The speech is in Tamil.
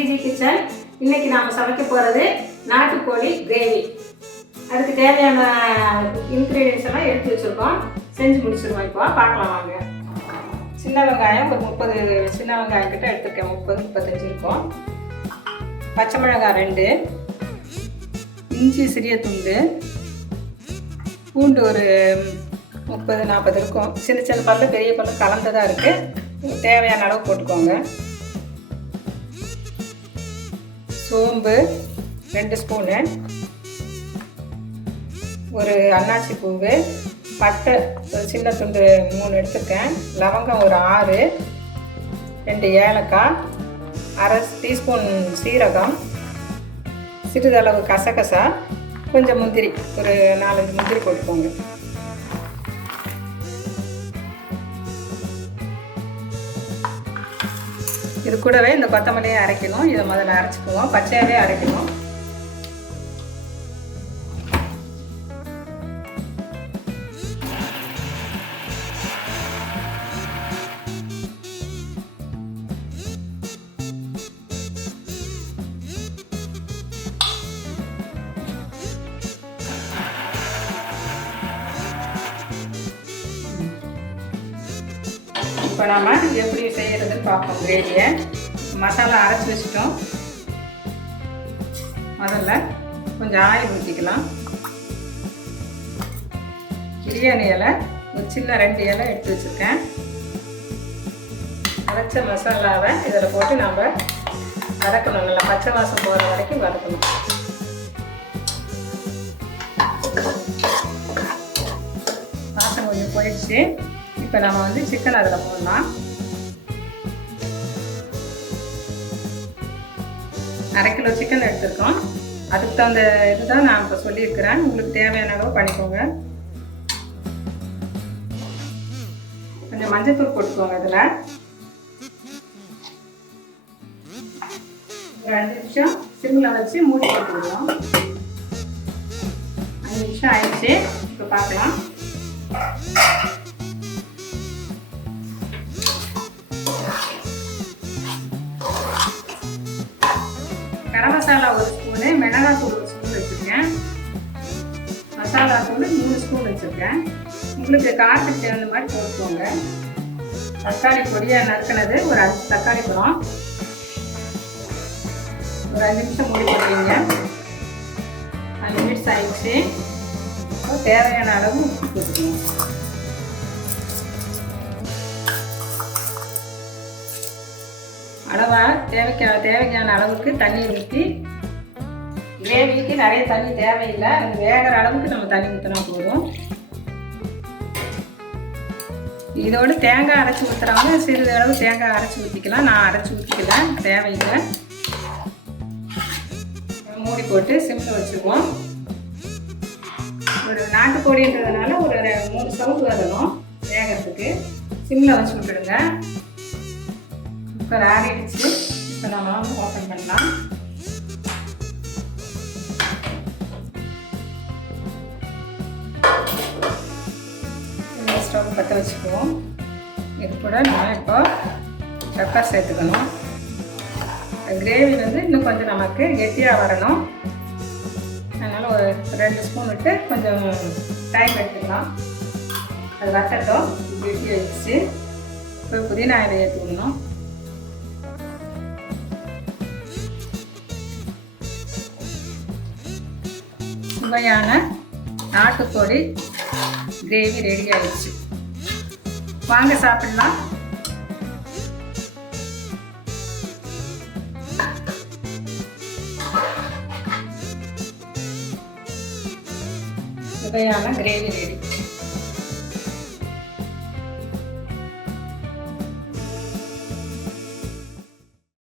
GG kitchen. இன்னைக்கு நாம் சமைக்க போகிறது நாட்டுக்கோழி கிரேவி. அதுக்கு தேவையான இன்க்ரீடியன்ஸ் எல்லாம் எடுத்து வச்சுருக்கோம். செஞ்சு முடிச்சிருவோம். இப்போ பார்க்கலாம் வாங்க. சின்ன வெங்காயம் ஒரு 30 சின்ன வெங்காயம் கிட்ட எடுத்துருக்கேன். 30-35 இருக்கும். பச்சை மிளகாய் 2, இஞ்சி சிறிய துண்டு, பூண்டு ஒரு 30-40 இருக்கும். சின்ன சின்ன பல்லு பெரிய பல்லு கலந்ததாக இருக்குது. தேவையான அளவு போட்டுக்கோங்க. சோம்பு 2 ஸ்பூனு, ஒரு அன்னாச்சி பூவு, பட்டை ஒரு சின்ன துண்டு 3 எடுத்துருக்கேன், லவங்கம் ஒரு 6, 2 ஏலக்காய், அரை டீஸ்பூன் சீரகம், சிறிதளவு கசகசா, கொஞ்சம் முந்திரி ஒரு 4-5 முந்திரி போட்டுக்கோங்க. இது கூடவே இந்த கொத்தமல்லியை அரைக்கணும். இதை முதல்ல அரைச்சிக்குவோம். பச்சையாகவே அரைக்கணும். இப்போ நாம் எப்படி செய்கிறதுன்னு பார்ப்போம். கிரேவியை மசாலா அரைச்சி வச்சுட்டோம். முதல்ல கொஞ்சம் ஆயில் ஊற்றிக்கலாம். பிரியாணி இலை ஒரு சின்ன 2 இலை எடுத்து வச்சுருக்கேன். அரைச்ச மசாலாவை இதில் போட்டு நாம் வதக்கணும். நல்லா பச்சை வாசம் போகிற வரைக்கும் வதக்கணும். வாசம் கொஞ்சம் போயிடுச்சு. இப்போ நம்ம வந்து சிக்கன் அதில் போடலாம். அரை கிலோ சிக்கன் எடுத்துருக்கோம். அதுக்கு தகுந்த இதுதான் நான் இப்போ சொல்லியிருக்கிறேன். உங்களுக்கு தேவையான அளவு பண்ணிக்கோங்க. கொஞ்சம் மஞ்சள்தூள் போட்டுக்கோங்க. இதில் ஒரு 5 நிமிஷம் சிம்மில் வச்சு மூடி போட்டுவிடுவோம். 5 நிமிஷம் ஆயிடுச்சு. இப்போ பார்க்கலாம். கரம் மசாலா 1 ஸ்பூனு, மிளகாத்தூள் 1 ஸ்பூன் வச்சுருக்கேன், மசாலா தூள் 3 ஸ்பூன் வச்சுருக்கேன். உங்களுக்கு காரத்துக்கு தகுந்த மாதிரி போட்டுக்கோங்க. தக்காளி பொடியாக நறுக்கினது ஒரு 5 தக்காளி பழம். ஒரு 5 நிமிஷம் மூடி போட்டுருங்க. 5 நிமிஷம் ஆயிடுச்சு. தேவையான அளவு உப்பு போட்டுக்கணும். அளவாக தேவையான அளவுக்கு தண்ணி ஊற்றி, கிரேவிக்கு நிறைய தண்ணி தேவையில்லை. அது வேகிற அளவுக்கு நம்ம தண்ணி ஊற்றினா போதும். இதோடு தேங்காய் அரைச்சி ஊற்றுறவங்க சிறிது அளவு தேங்காய் அரைச்சி ஊற்றிக்கலாம். நான் அரைச்சி ஊற்றிக்கல, தேவையில்லை. மூடி போட்டு சிம்மில் வச்சுருவோம். ஒரு நாட்டுக்கோழின்றதுனால ஒரு 3 சவுண்டு வரணும் வேகிறதுக்கு. சிம்மில் வச்சு விட்டுடுங்க. குக்கர் ஆறிடுச்சு. இப்போ நம்ம ஓப்பன் பண்ணலாம். ஸ்டவ் பற்ற வச்சுக்குவோம். இது கூட நம்ம இப்போ பெப்பர் சேர்த்துக்கணும். கிரேவி வந்து இன்னும் கொஞ்சம் நமக்கு கெட்டியாக வரணும். அதனால் ஒரு 2 ஸ்பூன் விட்டு கொஞ்சம் டைம் எடுத்துக்கலாம். அது வத்தட்டும். கெட்டி ஆயிடுச்சு. இப்போ புதினா இலையை தூங்கணும். சுவையான நாட்டுக்கோழி கிரேவி ரெடி ஆயிடுச்சு. வாங்க சாப்பிடலாம். சுவையான கிரேவி ரெடி.